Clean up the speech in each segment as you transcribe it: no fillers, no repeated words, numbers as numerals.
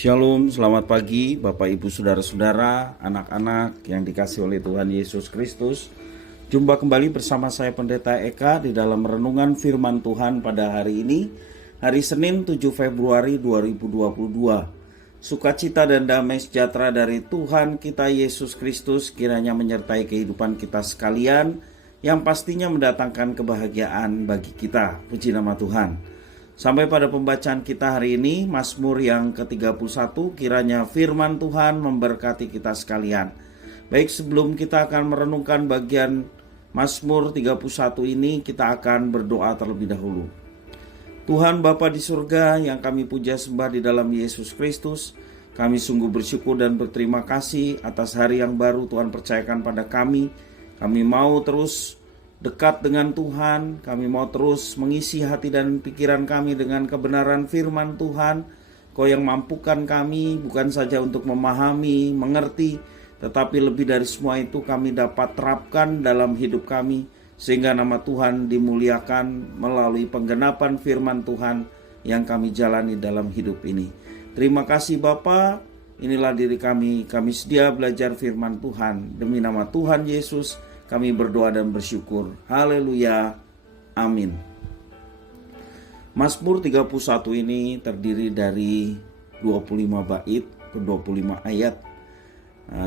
Shalom, selamat pagi Bapak Ibu Saudara-saudara, anak-anak yang dikasihi oleh Tuhan Yesus Kristus. Jumpa kembali bersama saya Pendeta Eka di dalam renungan firman Tuhan pada hari ini, hari Senin 7 Februari 2022. Sukacita dan damai sejahtera dari Tuhan kita Yesus Kristus kiranya menyertai kehidupan kita sekalian, yang pastinya mendatangkan kebahagiaan bagi kita. Puji nama Tuhan. Sampai pada pembacaan kita hari ini, Mazmur yang ke-31, kiranya firman Tuhan memberkati kita sekalian. Baik, sebelum kita akan merenungkan bagian Mazmur 31 ini, kita akan berdoa terlebih dahulu. Tuhan Bapa di surga yang kami puja sembah di dalam Yesus Kristus, kami sungguh bersyukur dan berterima kasih atas hari yang baru Tuhan percayakan pada kami. Kami mau terus dekat dengan Tuhan, kami mau terus mengisi hati dan pikiran kami dengan kebenaran firman Tuhan. Kau yang mampukan kami bukan saja untuk memahami, mengerti, tetapi lebih dari semua itu kami dapat terapkan dalam hidup kami, sehingga nama Tuhan dimuliakan melalui penggenapan firman Tuhan yang kami jalani dalam hidup ini. Terima kasih Bapa, inilah diri kami sedia belajar firman Tuhan. Demi nama Tuhan Yesus, kami berdoa dan bersyukur. Haleluya. Amin. Mazmur 31 ini terdiri dari 25 bait ke 25 ayat.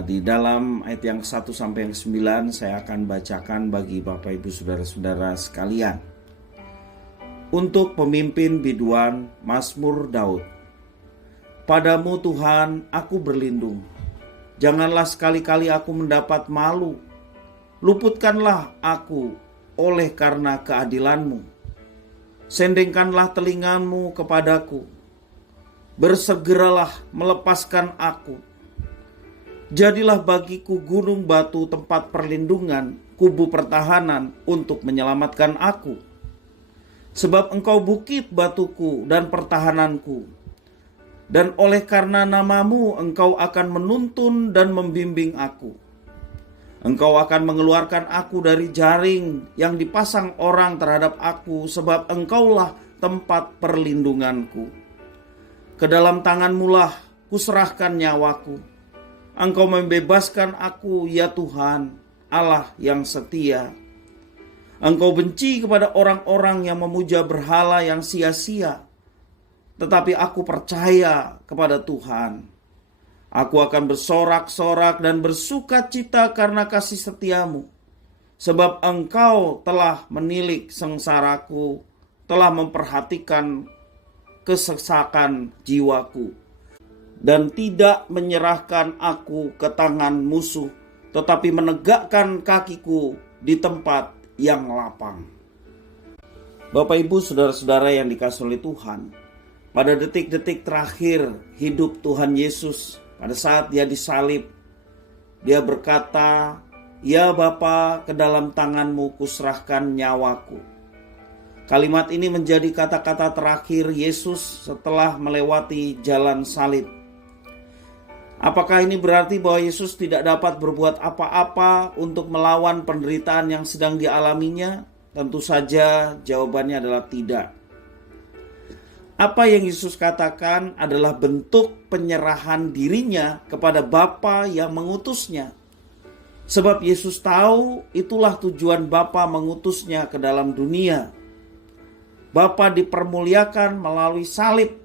Di dalam ayat yang 1 sampai yang 9 saya akan bacakan bagi Bapak Ibu Saudara-saudara sekalian. Untuk pemimpin biduan, Mazmur Daud. Padamu Tuhan aku berlindung. Janganlah sekali-kali aku mendapat malu. Luputkanlah aku oleh karena keadilan-Mu. Sendengkanlah telingamu kepadaku. Bersegeralah melepaskan aku. Jadilah bagiku gunung batu tempat perlindungan, kubu pertahanan untuk menyelamatkan aku. Sebab Engkau bukit batuku dan pertahananku. Dan oleh karena nama-Mu Engkau akan menuntun dan membimbing aku. Engkau akan mengeluarkan aku dari jaring yang dipasang orang terhadap aku, sebab Engkaulah tempat perlindunganku. Ke dalam tangan-Mu lah kuserahkan nyawaku. Engkau membebaskan aku, ya Tuhan, Allah yang setia. Engkau benci kepada orang-orang yang memuja berhala yang sia-sia, tetapi aku percaya kepada Tuhan. Aku akan bersorak-sorak dan bersuka cita karena kasih setiamu. Sebab Engkau telah menilik sengsaraku, telah memperhatikan kesesakan jiwaku, dan tidak menyerahkan aku ke tangan musuh, tetapi menegakkan kakiku di tempat yang lapang. Bapak Ibu Saudara-saudara yang dikasihi oleh Tuhan, pada detik-detik terakhir hidup Tuhan Yesus, pada saat dia disalib, dia berkata, "Ya Bapa, ke dalam tangan-Mu kuserahkan nyawaku." Kalimat ini menjadi kata-kata terakhir Yesus setelah melewati jalan salib. Apakah ini berarti bahwa Yesus tidak dapat berbuat apa-apa untuk melawan penderitaan yang sedang dialaminya? Tentu saja jawabannya adalah tidak. Apa yang Yesus katakan adalah bentuk penyerahan dirinya kepada Bapa yang mengutusnya. Sebab Yesus tahu itulah tujuan Bapa mengutusnya ke dalam dunia. Bapa dipermuliakan melalui salib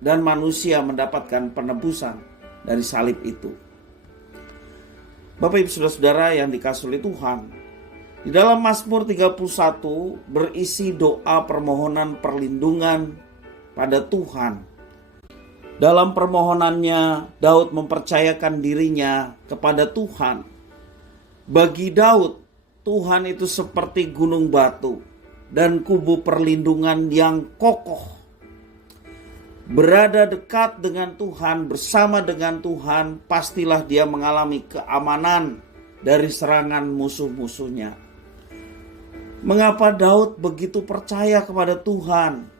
dan manusia mendapatkan penebusan dari salib itu. Bapak Ibu Saudara-saudara yang dikasihi oleh Tuhan, di dalam Mazmur 31 berisi doa permohonan perlindungan pada Tuhan. Dalam permohonannya, Daud mempercayakan dirinya kepada Tuhan. Bagi Daud, Tuhan itu seperti gunung batu dan kubu perlindungan yang kokoh. Berada dekat dengan Tuhan, bersama dengan Tuhan, pastilah dia mengalami keamanan dari serangan musuh-musuhnya. Mengapa Daud begitu percaya kepada Tuhan?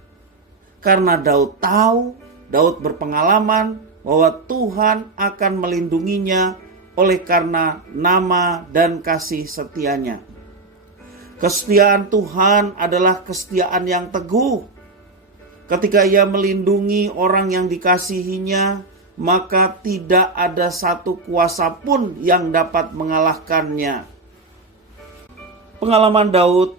Karena Daud tahu, Daud berpengalaman bahwa Tuhan akan melindunginya oleh karena nama dan kasih setianya. Kesetiaan Tuhan adalah kesetiaan yang teguh. Ketika ia melindungi orang yang dikasihinya, maka tidak ada satu kuasa pun yang dapat mengalahkannya. Pengalaman Daud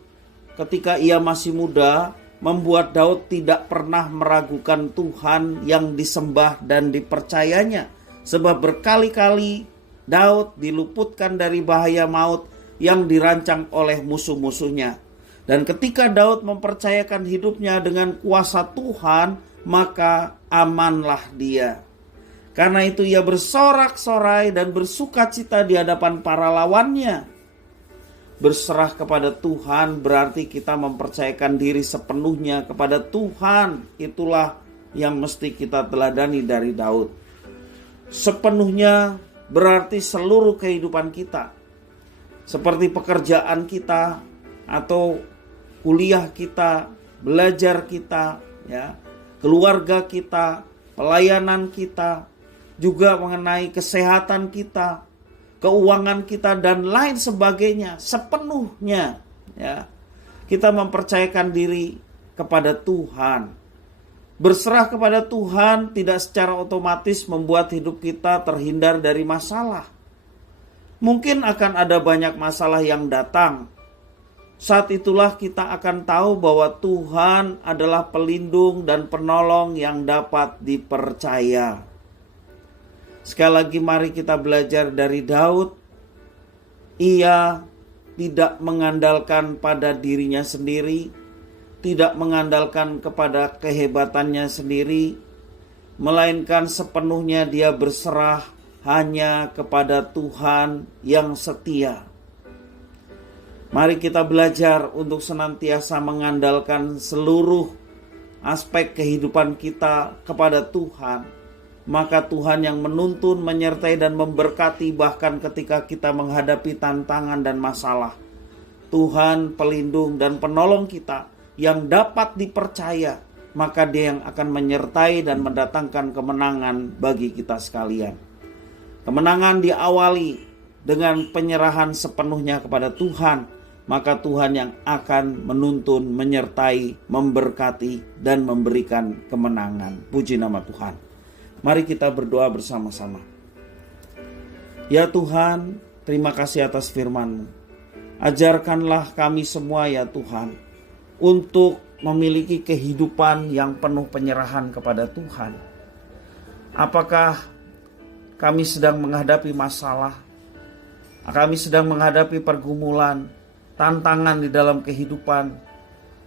ketika ia masih muda membuat Daud tidak pernah meragukan Tuhan yang disembah dan dipercayanya. Sebab berkali-kali Daud diluputkan dari bahaya maut yang dirancang oleh musuh-musuhnya. Dan ketika Daud mempercayakan hidupnya dengan kuasa Tuhan, maka amanlah dia. Karena itu ia bersorak-sorai dan bersukacita di hadapan para lawannya. Berserah kepada Tuhan berarti kita mempercayakan diri sepenuhnya kepada Tuhan. Itulah yang mesti kita teladani dari Daud. Sepenuhnya berarti seluruh kehidupan kita. Seperti pekerjaan kita atau kuliah kita, belajar kita, ya, keluarga kita, pelayanan kita, juga mengenai kesehatan kita, keuangan kita dan lain sebagainya, sepenuhnya ya kita mempercayakan diri kepada Tuhan. Berserah kepada Tuhan tidak secara otomatis membuat hidup kita terhindar dari masalah. Mungkin akan ada banyak masalah yang datang. Saat itulah kita akan tahu bahwa Tuhan adalah pelindung dan penolong yang dapat dipercaya. Sekali lagi mari kita belajar dari Daud. Ia tidak mengandalkan pada dirinya sendiri, tidak mengandalkan kepada kehebatannya sendiri, melainkan sepenuhnya dia berserah hanya kepada Tuhan yang setia. Mari kita belajar untuk senantiasa mengandalkan seluruh aspek kehidupan kita kepada Tuhan. Maka Tuhan yang menuntun, menyertai dan memberkati bahkan ketika kita menghadapi tantangan dan masalah. Tuhan pelindung dan penolong kita yang dapat dipercaya, maka Dia yang akan menyertai dan mendatangkan kemenangan bagi kita sekalian. Kemenangan diawali dengan penyerahan sepenuhnya kepada Tuhan, maka Tuhan yang akan menuntun, menyertai, memberkati dan memberikan kemenangan. Puji nama Tuhan. Mari kita berdoa bersama-sama. Ya Tuhan, terima kasih atas firman-Mu. Ajarkanlah kami semua ya Tuhan, untuk memiliki kehidupan yang penuh penyerahan kepada Tuhan. Apakah kami sedang menghadapi masalah, kami sedang menghadapi pergumulan, tantangan di dalam kehidupan,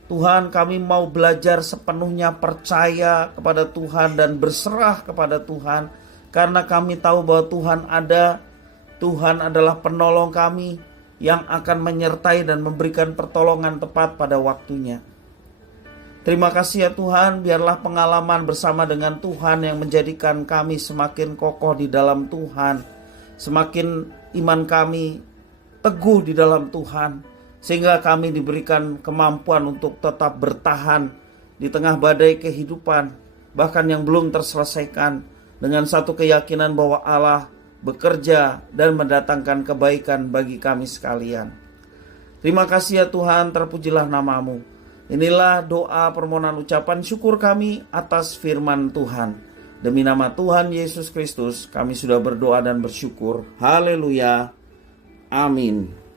Tuhan, kami mau belajar sepenuhnya percaya kepada Tuhan dan berserah kepada Tuhan. Karena kami tahu bahwa Tuhan ada, Tuhan adalah penolong kami yang akan menyertai dan memberikan pertolongan tepat pada waktunya. Terima kasih ya Tuhan, biarlah pengalaman bersama dengan Tuhan yang menjadikan kami semakin kokoh di dalam Tuhan. Semakin iman kami teguh di dalam Tuhan. Sehingga kami diberikan kemampuan untuk tetap bertahan di tengah badai kehidupan, bahkan yang belum terselesaikan, dengan satu keyakinan bahwa Allah bekerja dan mendatangkan kebaikan bagi kami sekalian. Terima kasih ya Tuhan, terpujilah nama-Mu. Inilah doa permohonan ucapan syukur kami atas firman Tuhan. Demi nama Tuhan Yesus Kristus kami sudah berdoa dan bersyukur. Haleluya. Amin.